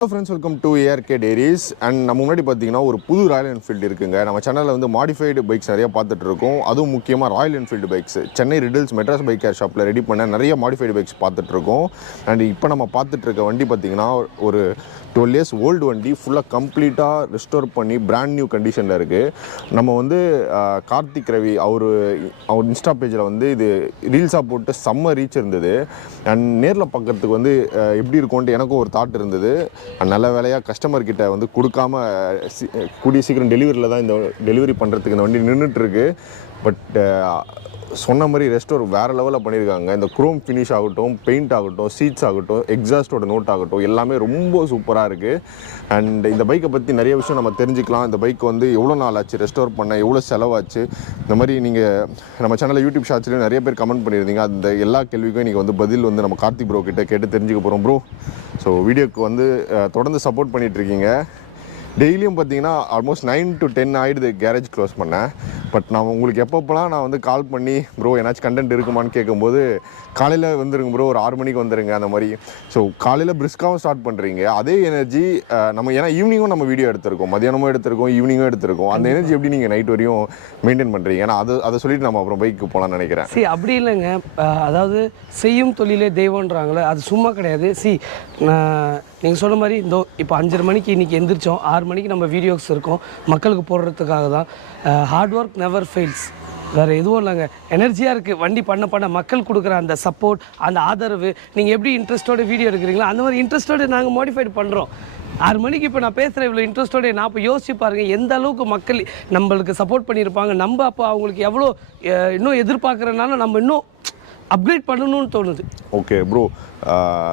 Hello friends, welcome to ARK Diaries. And நம்ம முன்னாடி பார்த்தீங்கன்னா ஒரு புது ராயல் என்ஃபீல்டு இருக்குங்க. நம்ம சேனலில் வந்து மாடிஃபைடு பைக்ஸ் நிறைய பார்த்துட்டு இருக்கோம். அதுவும் முக்கியமாக ராயல் என்ஃபீல்டு பைக்ஸ் சென்னை ரிடில்ஸ் மெட்ராஸ்பைக்கேர் ஷாப்பில் ரெடி பண்ண நிறைய மாடிஃபைடு பைக்ஸ் பார்த்துட்டு இருக்கோம். அண்ட் இப்போ நம்ம பார்த்துட்டு இருக்க வண்டி பார்த்தீங்கன்னா ஒரு 12 years ஓல்டு வண்டி, ஃபுல்லாக கம்ப்ளீட்டாக ரெஸ்டோர் பண்ணி பிராண்ட் நியூ கண்டிஷனில் இருக்குது. நம்ம வந்து கார்த்திக் ரவி அவர் இன்ஸ்டா பேஜில் வந்து இது ரீல்ஸாக போட்டு செம்ம ரீச் இருந்தது. அண்ட் நேரில் பார்க்குறதுக்கு வந்து எப்படி இருக்கும்ன்ட்டு எனக்கும் ஒரு தாட் இருந்தது. நல்ல வேலையாக கஸ்டமர்கிட்ட வந்து கொடுக்காம கூடிய சீக்கிரம் டெலிவரியில் தான் இந்த டெலிவரி பண்ணுறதுக்கு இந்த வண்டி நின்றுட்டுருக்கு. பட் சொன்ன மாதிரி ரெஸ்டோர் வேறு லெவலில் பண்ணியிருக்காங்க. இந்த குரோம் ஃபினிஷ் ஆகட்டும், பெயிண்ட் ஆகட்டும், சீட்ஸ் ஆகட்டும், எக்ஸாஸ்டோட நோட் ஆகட்டும், எல்லாமே ரொம்ப சூப்பராக இருக்குது. அண்ட் இந்த பைக்கை பற்றி நிறைய விஷயம் நம்ம தெரிஞ்சுக்கலாம். இந்த பைக் வந்து எவ்வளோ நாள் ஆச்சு ரெஸ்டோர் பண்ண, எவ்வளோ செலவாச்சு, இந்த மாதிரி நீங்கள் நம்ம சேனலில் யூடியூப் ஷார்ட்ஸ்லேயும் நிறைய பேர் கமெண்ட் பண்ணியிருந்தீங்க. அந்த எல்லா கேள்விக்கும் இன்றைக்கி வந்து பதில் வந்து நம்ம கார்த்திக் ப்ரோ கிட்ட கேட்டு தெரிஞ்சுக்க போகிறோம். ப்ரோ, ஸோ வீடியோக்கு வந்து தொடர்ந்து சப்போர்ட் பண்ணிகிட்ருக்கீங்க. டெய்லியும் பார்த்தீங்கன்னா ஆல்மோஸ்ட் 9 to 10 ஆகிடுது கேரேஜ் க்ளோஸ் பண்ணேன். பட் நான் உங்களுக்கு எப்பப்போலாம் நான் வந்து கால் பண்ணி ப்ரோ ஏன்னாச்சும் கண்டென்ட் இருக்குமான்னு கேட்கும்போது காலையில் வந்துருங்க ப்ரோ, ஒரு 6 மணிக்கு வந்துடுங்க அந்த மாதிரி. ஸோ காலையில் பிரிஸ்காகவும் ஸ்டார்ட் பண்ணுறீங்க. அதே எனர்ஜி நம்ம ஏன்னா ஈவினிங்கும் நம்ம வீடியோ எடுத்திருக்கோம், மதியானமும் எடுத்திருக்கோம், ஈவினிங்கும் எடுத்திருக்கோம். அந்த எனர்ஜி எப்படி நீங்கள் நைட் வரையும் மெயின்டைன் பண்ணுறீங்க? ஏன்னா அதை சொல்லிட்டு நம்ம அப்புறம் பைக்கு போகலான்னு நினைக்கிறேன். அப்படி இல்லைங்க. அதாவது செய்யும் தொழிலே தெய்வன்றாங்களே, அது சும்மா கிடையாது. நீங்கள் சொன்ன மாதிரி இப்போ 5:30 மணிக்கு இன்றைக்கி எந்திரிச்சோம், 6 மணிக்கு நம்ம வீடியோஸ் இருக்கோம் மக்களுக்கு போடுறதுக்காக தான். ஹார்ட் ஒர்க் நெவர் ஃபெயில்ஸ், வேறு எதுவும் இல்லைங்க. எனர்ஜியாக இருக்குது வண்டி பண்ண மக்கள் கொடுக்குற அந்த சப்போர்ட், அந்த ஆதரவு. நீங்கள் எப்படி இன்ட்ரெஸ்ட்டோட வீடியோ எடுக்கிறீங்களோ அந்த மாதிரி இன்ட்ரெஸ்ட்டோடு நாங்கள் மாடிஃபைட் பண்ணுறோம். 6 மணிக்கு இப்போ நான் பேசுகிறேன் இவ்வளோ இன்ட்ரெஸ்ட்டோட. நான் இப்போ யோசிச்சு பாருங்கள் எந்த அளவுக்கு மக்கள் நம்மளுக்கு சப்போர்ட் பண்ணியிருப்பாங்க. நம்ம அப்போ அவங்களுக்கு எவ்வளோ இன்னும் எதிர்பார்க்குறதுனால நம்ம இன்னும் அப்கிரேட் பண்ணணும்னு தோணுது. ஓகே ப்ரோ,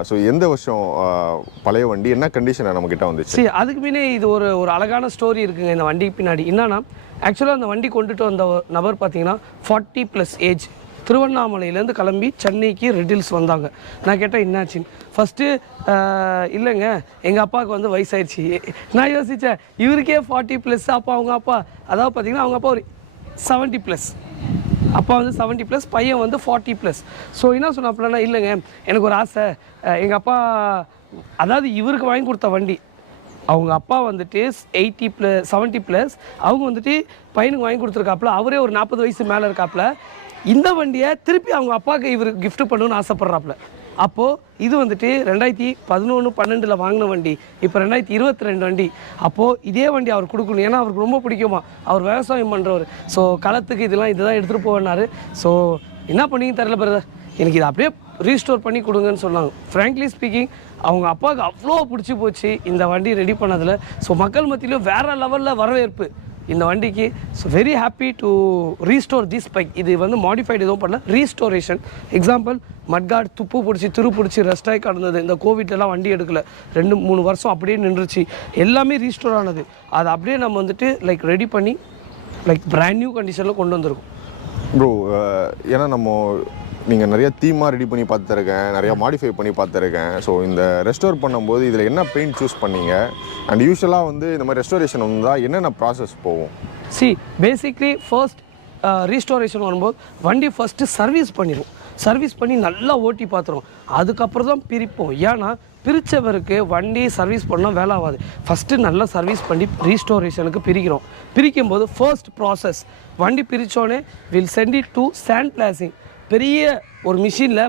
ஸோ எந்த வருஷம் பழைய வண்டி, என்ன கண்டிஷனை நம்மக்கிட்ட வந்துச்சு? அதுக்கு முன்னே இது ஒரு அழகான ஸ்டோரி இருக்குங்க இந்த வண்டிக்கு பின்னாடி. என்னன்னா ஆக்சுவலாக அந்த வண்டி கொண்டுட்டு வந்த நபர் பார்த்தீங்கன்னா 40+ ஏஜ், திருவண்ணாமலையிலேருந்து கிளம்பி சென்னைக்கு ரெடில்ஸ் வந்தாங்க. நான் கேட்டேன் என்னாச்சுன்னு. ஃபஸ்ட்டு இல்லைங்க எங்கள் அப்பாவுக்கு வந்து வயசாயிடுச்சு. நான் யோசித்தேன் இவருக்கே 40+, அப்போ அவங்க அப்பா அதாவது பார்த்தீங்கன்னா அவங்க அப்பா ஒரு 70+, அப்பா வந்து 70+, பையன் வந்து 40+. ஸோ என்ன சொன்னாப்புலன்னா, இல்லைங்க எனக்கு ஒரு ஆசை, எங்கள் அப்பா அதாவது இவருக்கு வாங்கி கொடுத்த வண்டி, அவங்க அப்பா வந்துட்டு 70+, அவங்க வந்துட்டு பையனுக்கு வாங்கி கொடுத்துருக்காப்புல, அவரே ஒரு 40 வயசு மேலே இருக்காப்புல. இந்த வண்டியை திருப்பி அவங்க அப்பாவுக்கு இவர் கிஃப்ட் பண்ணணும்னு ஆசைப்பட்றாப்புல. அப்போது இது வந்துட்டு 2011-12 வாங்கின வண்டி, இப்போ 2022 வண்டி. அப்போது இதே வண்டி அவர் கொடுக்கணும், ஏன்னா அவருக்கு ரொம்ப பிடிக்குமா, அவர் விவசாயம் பண்ணுறவர். ஸோ களத்துக்கு இதுதான் எடுத்துகிட்டு போவேன்னாரு. ஸோ என்ன பண்ணிங்க தெரியல பிரதர், எனக்கு இதை அப்படியே ரீஸ்டோர் பண்ணி கொடுங்கன்னு சொன்னாங்க. ஃப்ராங்க்லி ஸ்பீக்கிங் அவங்க அப்பாவுக்கு அவ்வளோ பிடிச்சி போச்சு இந்த வண்டி ரெடி பண்ணதில். ஸோ மக்கள் மத்தியிலும் வேறு லெவலில் வரவேற்பு இந்த வண்டிக்கு. So very happy to restore this bike. இது வந்து மாடிஃபைடு எதுவும் பண்ணல, ரீஸ்டோரேஷன். எக்ஸாம்பிள் மட்கார்டு துப்பு பிடிச்சி பிடிச்சி ரெஸ்டாகி கிடந்தது. இந்த கோவிட்லாம் வண்டி எடுக்கல, 2-3 வருஷம் அப்படியே நின்றுச்சு. எல்லாமே ரீஸ்டோர் ஆனது. அதை அப்படியே நம்ம வந்துட்டு ரெடி பண்ணி பிராண்ட் நியூ கண்டிஷனில் கொண்டு வந்திருக்கோம். ப்ரோ, ஏன்னா நீங்கள் நிறைய தீமாக ரெடி பண்ணி பார்த்துருக்கேன், நிறையா மாடிஃபை பண்ணி பார்த்துருக்கேன். ஸோ இந்த ரெஸ்டோர் பண்ணும்போது இதில் என்ன பெயிண்ட் சூஸ் பண்ணீங்க? அண்ட் யூஸ்வலாக வந்து இந்த மாதிரி ரெஸ்டோரேஷன் வந்தால் என்னென்ன ப்ராசஸ் போகும்? பேசிக்லி ஃபர்ஸ்ட் ரீஸ்டோரேஷன் வரும்போது வண்டி ஃபஸ்ட்டு சர்வீஸ் பண்ணிடுவோம். சர்வீஸ் பண்ணி நல்லா ஓட்டி பார்த்துருவோம். அதுக்கப்புறம் தான் பிரிப்போம். ஏன்னா பிரித்தவருக்கு வண்டி சர்வீஸ் பண்ணால் வேலை ஆகாது. ஃபஸ்ட்டு நல்லா சர்வீஸ் பண்ணி ரீஸ்டோரேஷனுக்கு பிரிக்கிறோம். பிரிக்கும்போது ஃபர்ஸ்ட் ப்ராசஸ் வண்டி பிரித்தோடனே will send it to sand blasting. பெரிய ஒரு மிஷினில்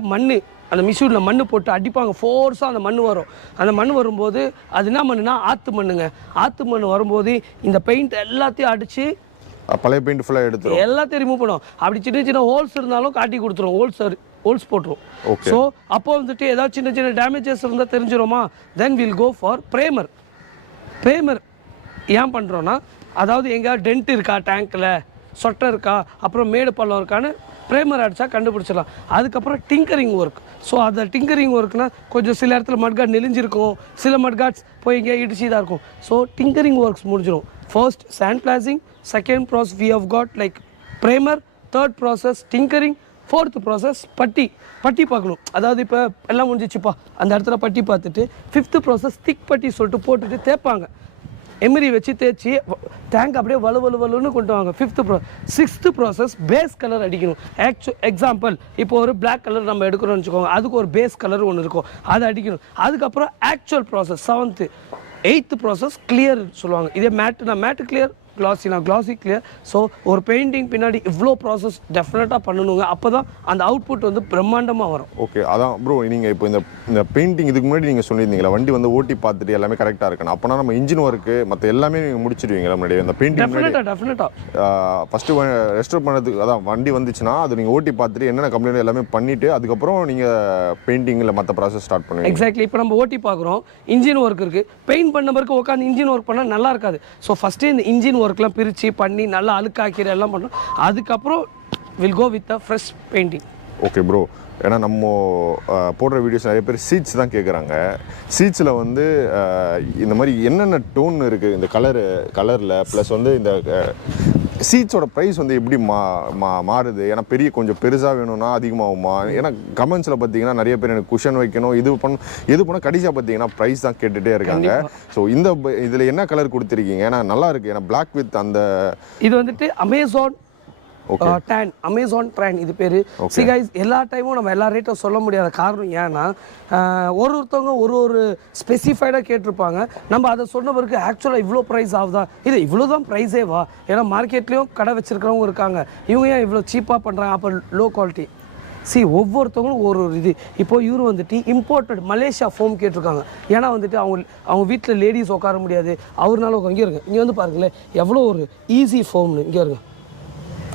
அந்த மிஷினில் மண் போட்டு அடிப்பாங்க, ஃபோர்ஸாக அந்த மண் வரும். அந்த மண் வரும்போது அது என்ன மண்ணுனா ஆற்று மண்ணுங்க. ஆற்று மண் வரும்போது இந்த பெயிண்ட் எல்லாத்தையும் அடித்து பழைய பெயிண்ட் ஃபுல்லாக எடுத்துரும், எல்லாத்தையும் ரிமூவ் பண்ணுவோம். அப்படி சின்ன சின்ன ஹோல்ஸ் இருந்தாலும் காட்டி கொடுத்துரும், ஹோல்ஸ் போட்டுரும். ஸோ அப்போ வந்துட்டு ஏதாவது சின்ன சின்ன டேமேஜஸ் இருந்தால் தெரிஞ்சிருமா, then will go for primer. ஏன் பண்ணுறோன்னா, அதாவது எங்கேயாவது டென்ட் இருக்கா, டேங்க்கில் சொட்டை இருக்கா, அப்புறம் மேடு பள்ளம் இருக்கான்னு ப்ரைமர் அடித்தா கண்டுபிடிச்சிடலாம். அதுக்கப்புறம் டிங்கரிங் ஒர்க். ஸோ அந்த டிங்கரிங் ஒர்க்னால் கொஞ்சம் சில இடத்துல மட்கார்ட் நெளிஞ்சிருக்கும், சில மட்கார்ட்ஸ் போய் எங்கேயா இடிச்சு தான் இருக்கும். ஸோ டிங்கரிங் ஒர்க்ஸ் முடிஞ்சிடும். First sand blasting, second process we have got primer, third process tinkering, fourth process putty பார்க்கணும். அதாவது இப்போ எல்லாம் முடிஞ்சிச்சுப்பா அந்த இடத்துல பட்டி பார்த்துட்டு 5th ப்ராசஸ் திக் பட்டி சொல்லிட்டு போட்டுட்டு தேய்ப்பாங்க. எமிரி வச்சு தேய்ச்சி டேங்க் அப்படியே வலுன்னு கொண்டு வாங்க. 6th ப்ராசஸ் பேஸ் கலர் அடிக்கணும். எக்ஸாம்பிள் இப்போ ஒரு பிளாக் கலர் நம்ம எடுக்கிறோம்னு வச்சுக்கோங்க, அதுக்கு ஒரு பேஸ் கலர் ஒன்று இருக்கும், அதை அடிக்கணும். அதுக்கப்புறம் actual process 7th 8th process clear சொல்லுவாங்க. இதே மேட்டு கிளியர், கிளாசி கிளியர். ஸோ ஒரு பெயிண்டிங் பின்னாடி இவ்வளோ ப்ராசஸ் டெஃபினட்டாக பண்ணணுங்க. அப்போ தான் அந்த அவுட்புட் வந்து பிரம்மாண்டமாக வரும். ஓகே, அதான் ப்ரோ நீங்கள் இப்போ இந்த பெயிண்டிங் இதுக்கு முன்னாடி நீங்கள் சொல்லியிருந்தீங்களா வண்டி வந்து ஓட்டி பார்த்துட்டு எல்லாமே கரெக்டாக இருக்கணும், அப்போனா நம்ம இன்ஜின் ஒர்க்கு மற்ற எல்லாமே நீங்கள் முடிச்சிடுவீங்களா முன்னாடி அந்த பெயிண்டிங்? டெஃபினட்டாக ஃபஸ்ட்டு ரெஸ்டோர் பண்ணுறதுக்கு அதான் வண்டி வந்துச்சுன்னா அது நீங்கள் ஓட்டி பார்த்துட்டு என்னென்ன கம்ப்ளைண்ட் எல்லாமே பண்ணிவிட்டு அதுக்கப்புறம் நீங்கள் பெயிண்டிங்கில் மற்ற ப்ராசஸ் ஸ்டார்ட் பண்ணுவீங்க. எக்ஸாக்ட்லி. இப்போ நம்ம ஓட்டி பார்க்குறோம், இன்ஜின் ஒர்க் இருக்குது, பெயிண்ட் பண்ண பிறகு உட்காந்து இன்ஜின் ஒர்க் பண்ணால் நல்லா இருக்காது. ஸோ ஃபஸ்ட்டு இந்த இன்ஜின் ஒர்க்லாம் பிரித்து பண்ணி நல்லா அழுக்காக்கிற எல்லாம் பண்ணுறோம். அதுக்கப்புறம் will go with a fresh painting. Okay bro, ஏன்னா நம்ம போடுற வீடியோஸ் நிறைய பேர் சீட்ஸ் தான் கேட்குறாங்க. சீட்ஸில் வந்து இந்த மாதிரி என்னென்ன டோன் இருக்குது இந்த கலரில் ப்ளஸ் வந்து இந்த சீட்ஸோட ப்ரைஸ் வந்து எப்படி மாறுது? ஏன்னா கொஞ்சம் பெருசாக வேணும்னா அதிகமாகுமா? ஏன்னா கமெண்ட்ஸில் பார்த்தீங்கன்னா நிறைய பேர் எனக்கு குஷன் வைக்கணும் எது பண்ணால் கடைசியாக பார்த்தீங்கன்னா ப்ரைஸ் தான் கேட்டுகிட்டே இருக்காங்க. ஸோ இதில் என்ன கலர் கொடுத்துருக்கீங்க? ஏன்னா நல்லா இருக்குது, ஏன்னா பிளாக் வித் அந்த இது வந்துட்டு அமேசான் ட்ரான் இது பேர். சி கைஸ், எல்லா டைமும் நம்ம எல்லா ரேட்டும் சொல்ல முடியாத காரணம் ஏன்னா ஒருத்தவங்க ஒரு ஸ்பெசிஃபைடாக கேட்டிருப்பாங்க. நம்ம அதை சொன்ன பிறகு ஆக்சுவலாக இவ்வளோ ப்ரைஸ் ஆகுதா, இது இவ்வளோ தான் ப்ரைஸே வா. ஏன்னா மார்க்கெட்லேயும் கடை வச்சுருக்கிறவங்க இருக்காங்க, இவங்க ஏன் இவ்வளோ சீப்பாக பண்ணுறாங்க, அப்போ லோ குவாலிட்டி. ஒவ்வொருத்தவங்களும் ஒரு இது. இப்போ இவர் வந்துட்டு இம்போர்ட்டட் மலேசியா ஃபோம் கேட்டிருக்காங்க. ஏன்னா வந்துட்டு அவங்க வீட்டில் லேடிஸ் உட்கார முடியாது, அவர்னால இங்கே இருங்க, இங்கே வந்து பாருங்களேன் எவ்வளோ ஒரு ஈஸி ஃபோம்னு, இங்கே இருங்க.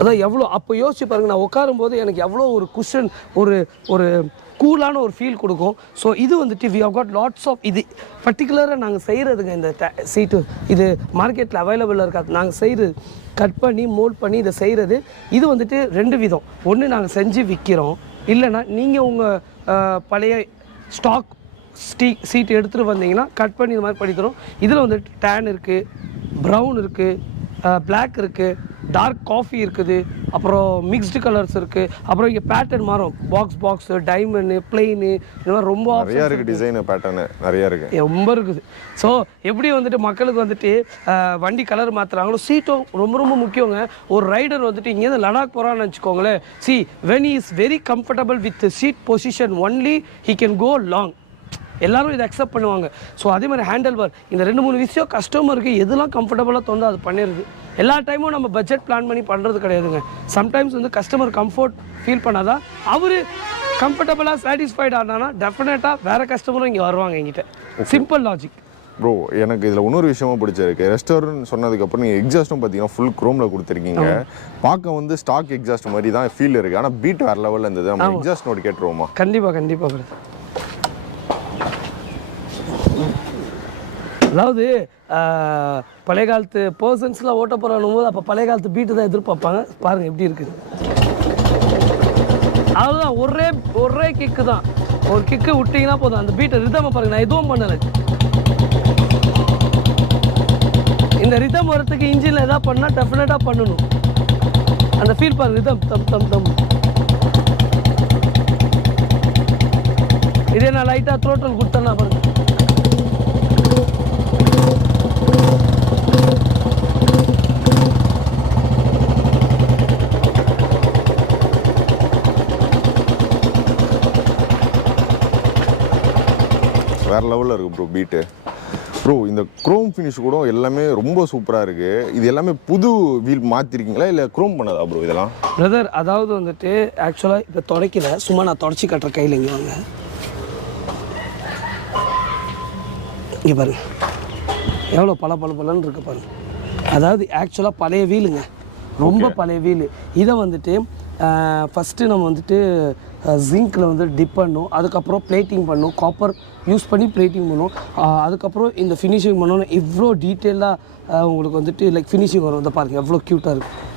அதான் எவ்வளோ அப்போ யோசிச்சு பாருங்க, நான் உட்காரும்போது எனக்கு எவ்வளோ ஒரு குஷன், ஒரு கூலான ஒரு ஃபீல் கொடுக்கும். ஸோ இது வந்துட்டு we have got lots of இது பர்டிகுலராக நாங்கள் செய்கிறதுங்க. இந்த சீட்டு இது மார்க்கெட்டில் அவைலபிளாக இருக்காது. நாங்கள் செய்கிறது கட் பண்ணி மோல்ட் பண்ணி இதை செய்கிறது. இது வந்துட்டு 2 விதம். ஒன்று நாங்கள் செஞ்சு விற்கிறோம், இல்லைன்னா நீங்கள் உங்கள் பழைய ஸ்டாக் சீட் எடுத்துகிட்டு வந்தீங்கன்னா கட் பண்ணி இந்த மாதிரி பண்ணி தரோம். இதில் வந்துட்டு டேன் இருக்குது, ப்ரௌன் இருக்குது, பிளாக் இருக்குது, டார்க் காஃபி இருக்குது, அப்புறம் மிக்ஸ்டு கலர்ஸ் இருக்குது, அப்புறம் இங்கே பேட்டர்ன் மாறும், பாக்ஸ் டைமண்டு பிளெயின், இந்த மாதிரி ரொம்ப நிறையா இருக்குது. டிசைனு பேட்டர்னு நிறையா இருக்குது, ரொம்ப இருக்குது. ஸோ எப்படி வந்துட்டு மக்களுக்கு வந்துட்டு வண்டி கலர் மாற்றுறாங்களோ, சீட்டும் ரொம்ப முக்கியங்க. ஒரு ரைடர் வந்துட்டு இங்கேருந்து லடாக் போகிறான்னு வச்சுக்கோங்களேன், when he is very comfortable with the seat position only he can go long. எல்லாரும் இதை அக்செப்ட் பண்ணுவாங்க. ஸோ அதே மாதிரி ஹேண்டில் பார், இந்த 2-3 விஷயம் கஸ்டமருக்கு எதெல்லாம் கம்ஃபர்டபுளாக தோணுதோ அது பண்ணிடுது. எல்லா டைமும் நம்ம பட்ஜெட் பிளான் பண்ணி பண்ணுறது கிடையாதுங்க. சம்டைம்ஸ் வந்து கஸ்டமர் கம்ஃபர்ட் ஃபீல் பண்ணாதான் அவர் கம்ஃபர்டபுளாக சாட்டிஸ்ஃபைட் ஆனானா டெஃபினட்டாக வேறு கஸ்டமரும் இங்கே வருவாங்க எங்கிட்ட. Simple logic. ப்ரோ, எனக்கு இதில் இன்னொரு விஷயமா பிடிச்சிருக்கு. ரெஸ்டாரண்ட் சொன்னதுக்கப்புறம் நீங்கள் எக்ஸாஸ்ட்டும் பார்த்தீங்கன்னா ஃபுல் க்ரோமில் கொடுத்துருக்கீங்க. பார்க்க வந்து ஸ்டாக் எக்ஸாஸ்ட் மாதிரி தான் ஃபீல் இருக்குது, ஆனால் பீட் வேறு லெவலில் இருந்தது. நம்ம எக்ஸாஸ்ட் நோட் கேட்டுருவோமா? கண்டிப்பாக. அதாவது பழைய காலத்து பர்சன்ஸ்லாம் ஓட்ட போகிறாலும் போது அப்போ பழைய காலத்து பீட்டு தான் எதிர்பார்ப்பாங்க. பாருங்கள் எப்படி இருக்குது. அதுதான் ஒரே கிக்கு தான். ஒரு கிக்கு விட்டிங்கன்னா போதும், அந்த பீட்டை ரிதமை பாருங்கள். நான் எதுவும் பண்ணலை. இந்த ரிதம் வரத்துக்கு இன்ஜினில் எதாவது பண்ணால் டெஃபினட்டாக பண்ணணும். அந்த ஃபீல் பாருங்க, ரிதம் தம். இதே நான் லைட்டாக த்ரோட்டல் கொடுத்தேன்னா பாருங்க. வேறு லெவலில் இருக்குது ப்ரோ பீட்டு. ப்ரோ, இந்த க்ரோம் ஃபினிஷ் கூட எல்லாமே ரொம்ப சூப்பராக இருக்குது. இது எல்லாமே புது வீல் மாற்றிருக்கீங்களா இல்லை க்ரோம் பண்ணதா ப்ரோ இதெல்லாம்? பிரதர், அதாவது வந்துட்டு ஆக்சுவலாக இப்போ தொடக்கல, சும்மா நான் தொடச்சி கட்டுற கையில் இங்கே வாங்க. இங்கே பாருங்க எவ்வளோ பலன்னு இருக்கு பாருங்க. அதாவது ஆக்சுவலாக பழைய வீலுங்க, ரொம்ப பழைய வீலு. இதை வந்துட்டு ஃபஸ்ட்டு நம்ம வந்துட்டு ஜிங்க்கில் வந்து டிப் பண்ணணும், அதுக்கப்புறம் பிளேட்டிங் பண்ணணும், காப்பர் யூஸ் பண்ணி பிளேட்டிங் பண்ணணும், அதுக்கப்புறம் இந்த ஃபினிஷிங் பண்ணணும். இவ்வளோ டீட்டெயிலாக உங்களுக்கு வந்துட்டு லைக் ஃபினிஷிங் வரும். இதை பாருங்கள் எவ்வளோ க்யூட்டாக இருக்குது.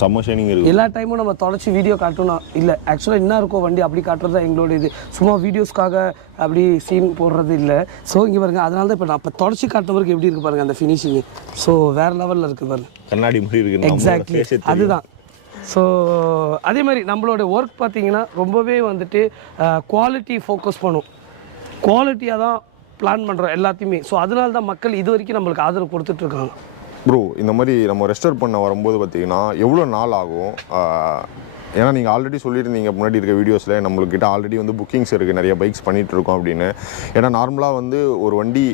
செம்ம ஷைனிங் இருக்குது. எல்லா டைமும் நம்ம தொடச்சி வீடியோ காட்டணும் இல்லை. ஆக்சுவலாக என்ன இருக்கோ வண்டி அப்படி காட்டுறது தான் எங்களோட இது. சும்மா வீடியோஸ்க்காக அப்படி சீன் போடுறது இல்லை. ஸோ இங்கே பாருங்கள், அதனால தான் இப்போ நான் இப்போ தொடச்சி காட்டுற வரைக்கும் எப்படி இருக்குது பாருங்கள் அந்த ஃபினிஷிங்கு. ஸோ வேறு லெவலில் இருக்குது பாருங்கள், கண்ணாடி மாதிரி இருக்குது. எக்ஸாக்ட்லி அதுதான். ஸோ அதே மாதிரி நம்மளோட ஒர்க் பார்த்திங்கன்னா ரொம்பவே வந்துட்டு குவாலிட்டி ஃபோக்கஸ் பண்ணும். குவாலிட்டியாக தான் பிளான் பண்ணுறோம் எல்லாத்தையுமே. ஸோ அதனால தான் மக்கள் இது வரைக்கும் நம்மளுக்கு ஆதரவு கொடுத்துட்ருக்காங்க. ப்ரோ இந்த மாதிரி நம்ம ரெஸ்டோர் பண்ண வரும்போது பார்த்தீங்கன்னா எவ்வளோ நாள் ஆகும்? ஏன்னா நீங்கள் ஆல்ரெடி சொல்லியிருந்தீங்க முன்னாடி இருக்க வீடியோஸில் நம்மளுக்கிட்ட ஆல்ரெடி வந்து புக்கிங்ஸ் இருக்குது, நிறைய பைக்ஸ் பண்ணிகிட்ருக்கோம் அப்படின்னு. ஏன்னா நார்மலாக வந்து ஒரு வண்டி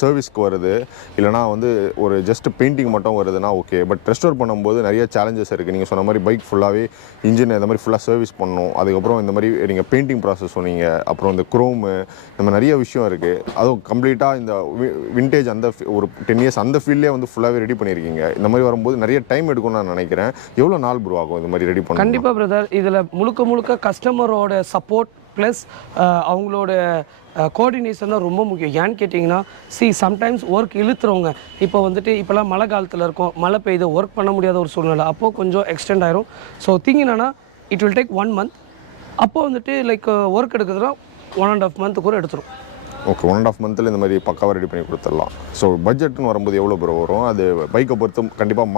சர்வீஸ்க்கு வருது, இல்லைனா வந்து ஒரு ஜஸ்ட் பெயிண்டிங் மட்டும் வருதுன்னா ஓகே. பட் ரெஸ்டோர் பண்ணும்போது நிறைய சேலஞ்சஸ் இருக்குது. நீங்கள் சொன்ன மாதிரி பைக் ஃபுல்லாகவே இன்ஜின் இந்த மாதிரி ஃபுல்லாக சர்வீஸ் பண்ணணும். அதுக்கப்புறம் இந்த மாதிரி நீங்கள் பெயிண்டிங் ப்ராசஸ் சொன்னீங்க, அப்புறம் இந்த குரோமு, இந்த மாதிரி நிறைய விஷயம் இருக்குது. அதுவும் கம்ப்ளீட்டாக இந்த விண்டேஜ் அந்த ஒரு 10 years அந்த ஃபீல்ட்லேயே வந்து ஃபுல்லாகவே ரெடி பண்ணியிருக்கீங்க. இந்த மாதிரி வரும்போது நிறைய டைம் எடுக்கும்னு நான் நினைக்கிறேன். எவ்வளோ நாள் ப்ரோ ஆகும் இந்த மாதிரி ரெடி பண்ண? கண்டிப்பாக பிரதர், இதில் முழுக்க கஸ்டமரோட சப்போர்ட் ப்ளஸ் அவங்களோட கோஆர்டினேஷன் தான் ரொம்ப முக்கியம். ஏன்னு கேட்டிங்கன்னா சம்டைம்ஸ் ஒர்க் இழுத்துறவங்க இப்போ வந்துட்டு இப்போலாம் மழை காலத்தில் இருக்கும், மழை பெய்யுது, ஒர்க் பண்ண முடியாத ஒரு சூழ்நிலை, அப்போது கொஞ்சம் எக்ஸ்டெண்ட் ஆயிரும். ஸோ திங் என்னன்னா இட் வில் டேக் 1 month. அப்போது வந்துட்டு லைக் ஒர்க் எடுக்கிறதுனா 1.5 month கூட எடுத்துரும். ஓகே, 1.5 months இந்த மாதிரி பக்காவாக ரெடி பண்ணி கொடுத்துடலாம். ஸோ பட்ஜெட்னு வரும்போது எவ்வளோ ப்ரோ வரும்? அது பைக்கை பொறுத்து கண்டிப்பாக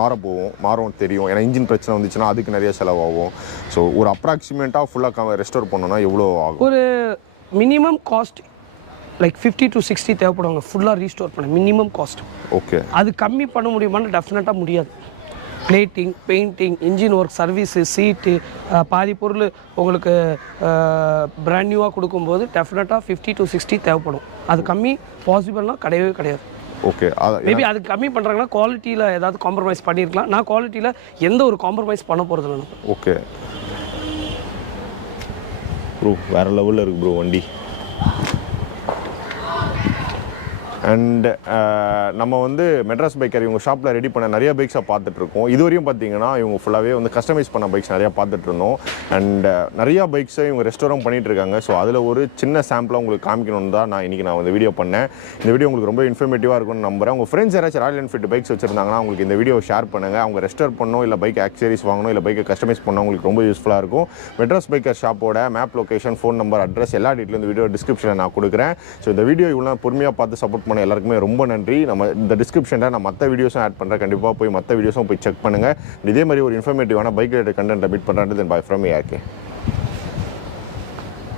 மாறும் தெரியும். ஏன்னா இன்ஜின் பிரச்சனை வந்துச்சுன்னா அதுக்கு நிறைய செலவாகும். ஸோ ஒரு அப்ராக்சிமேட்டாக ஃபுல்லாக ரெஸ்டோர் பண்ணணும்னா எவ்வளோ ஆகும்? ஒரு மினிமம் காஸ்ட் லைக் 50 to 60 தேவைப்படுவாங்க ஃபுல்லாக ரீஸ்டோர் பண்ண மினிமம் காஸ்ட். ஓகே, அது கம்மி பண்ண முடியுமான்னு டெஃபினட்டாக முடியாது. Plating, painting, engine work, service, seat, பாதி பொருள் உங்களுக்கு பிராண்ட் நியூவாக கொடுக்கும்போது டெஃபினட்டாக 50 to 60 தேவைப்படும். அது கம்மி பாசிபிள்னால் கிடையாது. ஓகே, மேபி அது கம்மி பண்ணுறாங்கன்னா குவாலிட்டியில் ஏதாவது காம்ப்ரமைஸ் பண்ணியிருக்கலாம். நான் குவாலிட்டியில் எந்த ஒரு காம்ப்ரமைஸ் பண்ண போகிறது இல்லை. ஓகே ப்ரோ, வேறு லெவலில் இருக்குது ப்ரோ வண்டி. அண்ட் நம்ம வந்து மெட்ராஸ் பைக்கர் இவங்க ஷாப்பில் ரெடி பண்ண நிறைய பைக்ஸை பார்த்துட்ருக்கோம். இதுவரையும் பார்த்தீங்கன்னா இவங்க ஃபுல்லாகவே வந்து கஸ்டமைஸ் பண்ண பைக்ஸ் நிறையா பார்த்துட்ருந்தோம். அண்ட் நிறையா பைக்ஸை இவங்க ரெஸ்டோரும் பண்ணிகிட்ருக்காங்க. ஸோ அதில் ஒரு சின்ன சாம்பிளாக உங்களுக்கு காமிக்கணும்னு தான் நான் வந்து வீடியோ பண்ணேன். இந்த வீடியோ உங்களுக்கு ரொம்ப இன்ஃபர்மேட்டிவாக இருக்கும்னு நம்புகிறேன். உங்கள் ஃப்ரெண்ட்ஸ் யாராச்சும் ராயல் என்ஃபீல்டு பைக்ஸ் வச்சுருந்தாங்கன்னா உங்களுக்கு இந்த வீடியோ ஷேர் பண்ணுங்கள். அவங்க ரெஸ்டோர் பண்ணணும், இல்லை பைக் ஆக்சரிஸ் வாங்கணும், இல்லை பைக்கை கஸ்டமைஸ் பண்ணணும், உங்களுக்கு ரொம்ப யூஸ்ஃபுல்லாக இருக்கும். மெட்ராஸ் பைக்கர் ஷாப்போட map location, phone number, address எல்லா டீட்டெயிலும் இந்த வீடியோ டிஸ்கிரிப்ஷனில் நான் கொடுக்குறேன். ஸோ இந்த வீடியோ இவ்வளோ பொறுமையாக பார்த்து சப்போர்ட் பண்ண எல்லாருக்குமே ரொம்ப நன்றி. நம்ம இந்த டிஸ்கிரிப்ஷனில் நான் மற்ற வீடியோஸும் ஆட் பண்ணுறேன். கண்டிப்பாக போய் மற்ற வீடியோஸும் போய் செக் பண்ணுங்கள். இதே மாதிரி ஒரு இன்ஃபர்மேட்டிவான பைக் ரிலேட்டட் கண்டென்ட்டை மீட் பண்ணுறேன். தென் பை ஃப்ரம் ARK.